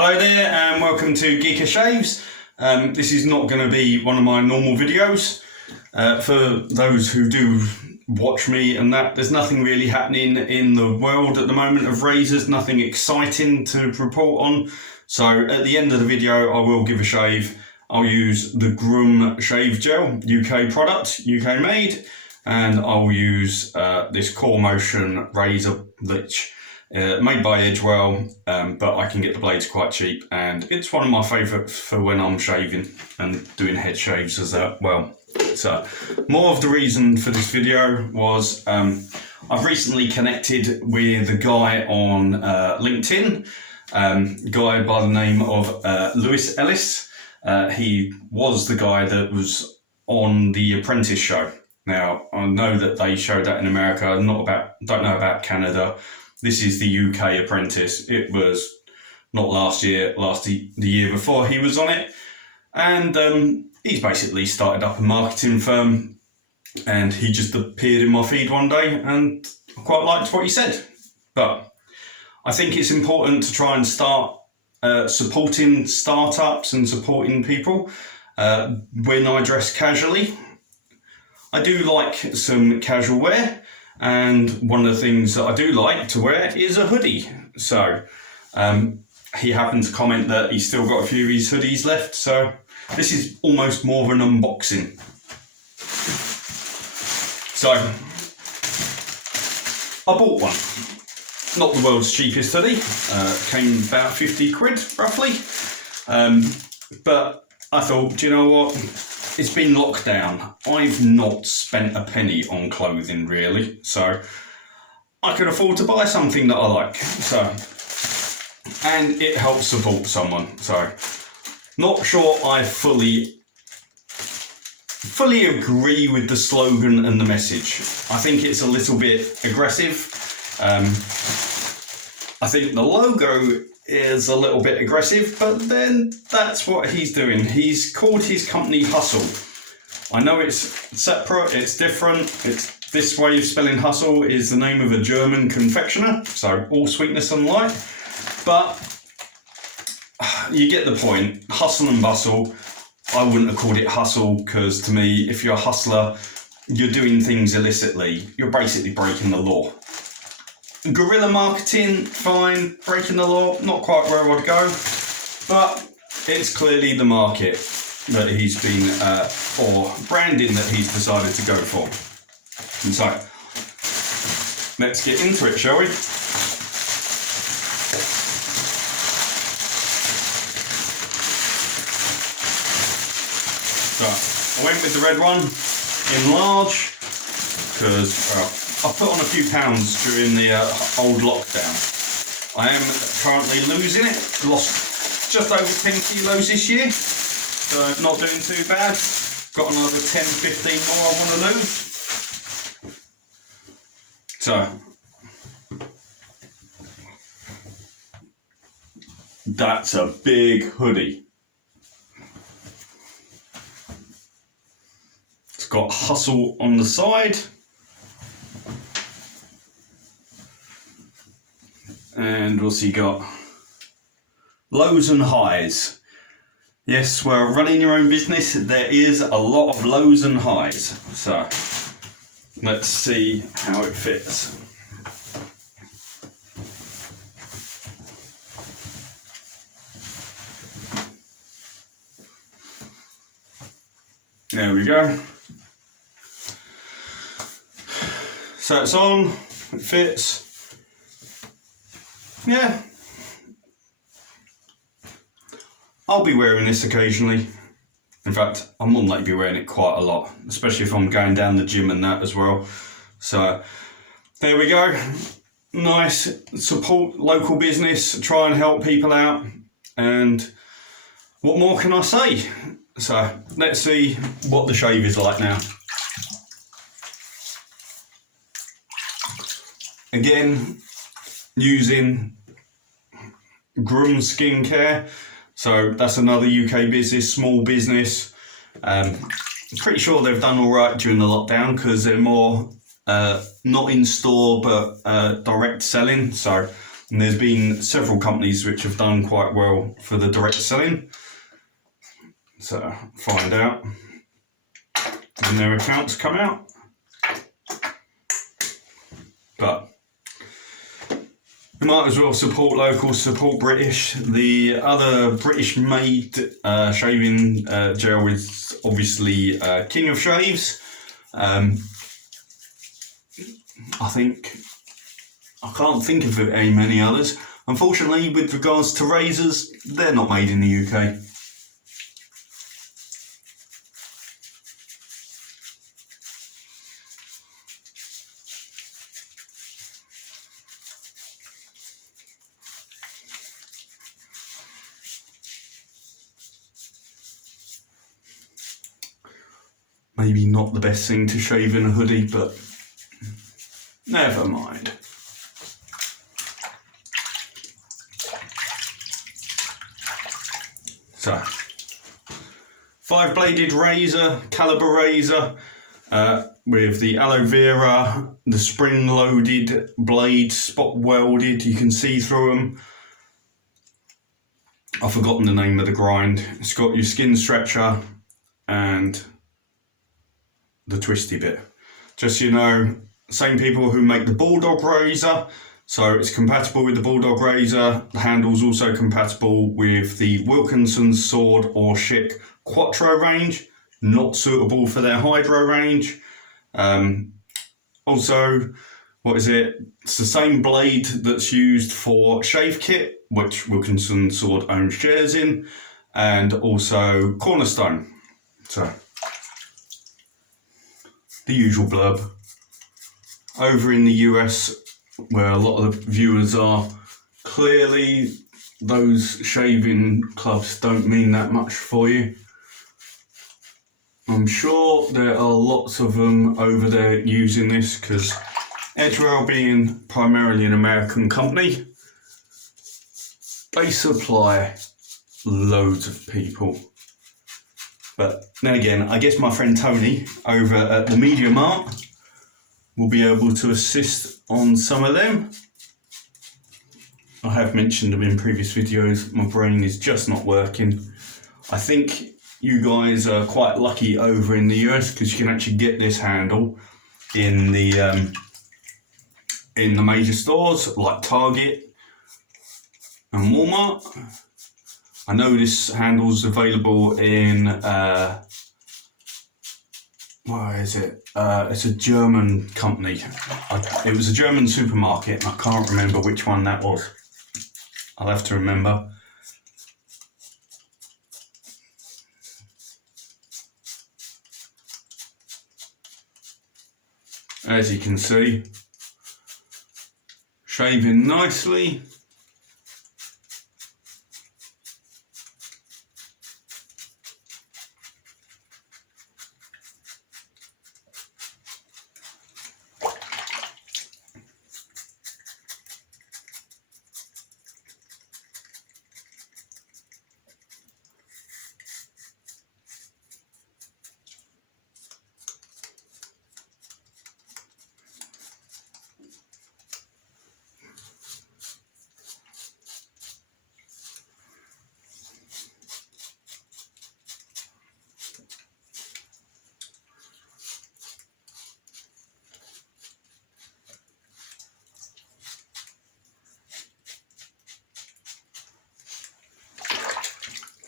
Hello there and welcome to Geeker Shaves. This is not going to be one of my normal videos. For those who do watch me and that, there's nothing really happening in the world at the moment of razors, nothing exciting to report on. So at the end of the video I will give a shave. I'll use the Groom Shave Gel, UK product, UK made, and I'll use this Core Motion razor which made by Edgewell, but I can get the blades quite cheap, and it's one of my favourites for when I'm shaving and doing head shaves as well. So more of the reason for this video was I've recently connected with a guy on LinkedIn, a guy by the name of Lewis Ellis. He was the guy that was on The Apprentice show. Now I know that they showed that in America. Don't know about Canada. This is the UK Apprentice. It was not last year, the year before he was on it. And he's basically started up a marketing firm, and he just appeared in my feed one day and I quite liked what he said. But I think it's important to try and start supporting startups and supporting people. When I dress casually, I do like some casual wear. And one of the things that I do like to wear is a hoodie. So he happened to comment that he's still got a few of his hoodies left. So this is almost more of an unboxing. So I bought one. Not the world's cheapest hoodie. Came about 50 quid roughly. But I thought, do you know what? It's been locked down. I've not spent a penny on clothing really, so I could afford to buy something that I like. So, and it helps support someone. So, not sure I fully agree with the slogan and the message. I think it's a little bit aggressive. I think the logo is a little bit aggressive, but then that's what he's doing. He's called his company Hustle. I know it's separate, it's different. It's this way of spelling Hustle is the name of a German confectioner, so all sweetness and light. But you get the point. Hustle and bustle. I wouldn't have called it hustle because to me, if you're a hustler, you're doing things illicitly. You're basically breaking the law. Guerrilla marketing, fine. Breaking the law, not quite where I would go, but it's clearly the market that he's been, or branding that he's decided to go for. And so, let's get into it, shall we? So, I went with the red one in large because, I put on a few pounds during the old lockdown. I am currently losing it. Lost just over 10 kilos this year. So not doing too bad. Got another 10, 15 more I want to lose. So that's a big hoodie. It's got Hustle on the side. And what's he got? Lows and highs. Yes, well, running your own business, there is a lot of lows and highs. So, let's see how it fits. There we go. So it's on, it fits. Yeah, I'll be wearing this occasionally. In fact, I'm more than likely to be wearing it quite a lot, especially if I'm going down the gym and that as well. So there we go. Nice, support local business, try and help people out. And what more can I say? So let's see what the shave is like now. Again, using Groom Skincare, so that's another UK business, small business. I'm pretty sure they've done all right during the lockdown because they're more not in store but direct selling. So And there's been several companies which have done quite well for the direct selling. So find out when their accounts come out. But you might as well support local, support British. The other British-made shaving gel is obviously King of Shaves. I can't think of any many others. Unfortunately, with regards to razors, they're not made in the UK. Maybe not the best thing to shave in a hoodie, but never mind. So, 5-bladed razor, caliber razor, with the aloe vera, the spring-loaded blade, spot welded. You can see through them. I've forgotten the name of the grind. It's got your skin stretcher and the twisty bit. Just so you know, same people who make the Bulldog razor, so it's compatible with the Bulldog razor. The handle's also compatible with the Wilkinson Sword or Schick Quattro range, not suitable for their Hydro range. Also, what is it? It's the same blade that's used for Shave Kit, which Wilkinson Sword owns shares in, and also Cornerstone. So, the usual blurb. Over in the US, where a lot of the viewers are, clearly those shaving clubs don't mean that much for you. I'm sure there are lots of them over there using this, because Edgewell, being primarily an American company, they supply loads of people. But then again, I guess my friend Tony over at the Media Mart will be able to assist on some of them. I have mentioned them in previous videos. My brain is just not working. I think you guys are quite lucky over in the US, because you can actually get this handle in the major stores like Target and Walmart. I know this handle's available in, where is it? It's a German company. It was a German supermarket, and I can't remember which one that was. I'll have to remember. As you can see, shaving nicely.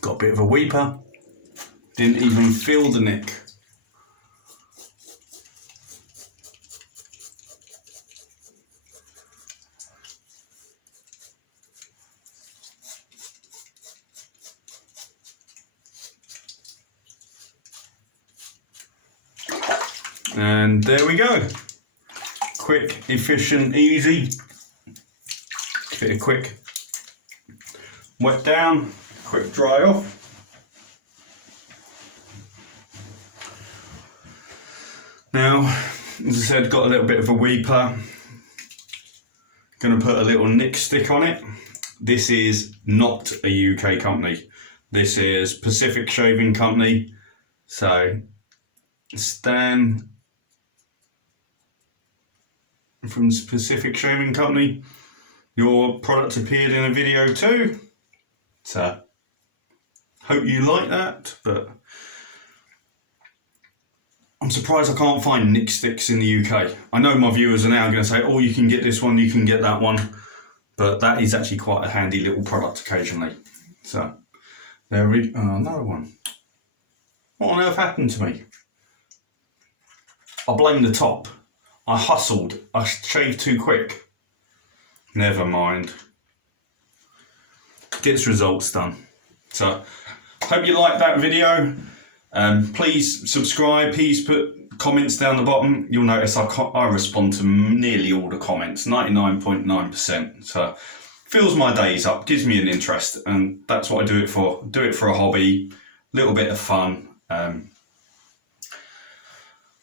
Got a bit of a weeper. Didn't even feel the nick. And there we go. Quick, efficient, easy. Give it a quick wet down, quick dry off. Now, as I said, got a little bit of a weeper. Going to put a little nick stick on it. This is not a UK company. This is Pacific Shaving Company. So, Stan from Pacific Shaving Company. your product appeared in a video too. So, hope you like that, but I'm surprised I can't find Nick Sticks in the UK. I know my viewers are now going to say, oh, you can get this one, you can get that one, but that is actually quite a handy little product occasionally. So, there we go. Oh, another one. What on earth happened to me? I blame the top. I hustled. I shaved too quick. Never mind. Gets results done. So, hope you liked that video. Please subscribe. Please put comments down the bottom. You'll notice I respond to nearly all the comments, 99.9%. So, fills my days up, gives me an interest, and that's what I do it for. Do it for a hobby, little bit of fun.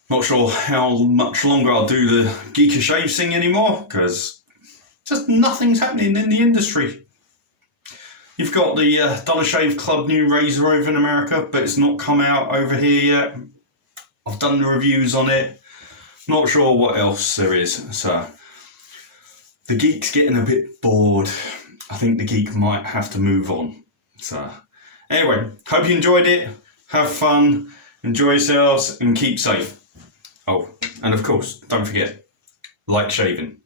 Not sure how much longer I'll do the Geek a Shave thing anymore, because just nothing's happening in the industry. You've got the Dollar Shave Club new razor over in America, but it's not come out over here yet. I've done the reviews on it. Not sure what else there is. So the geek's getting a bit bored. I think the geek might have to move on. So anyway, hope you enjoyed it. Have fun, enjoy yourselves, and keep safe. Oh, and of course, don't forget, like shaving.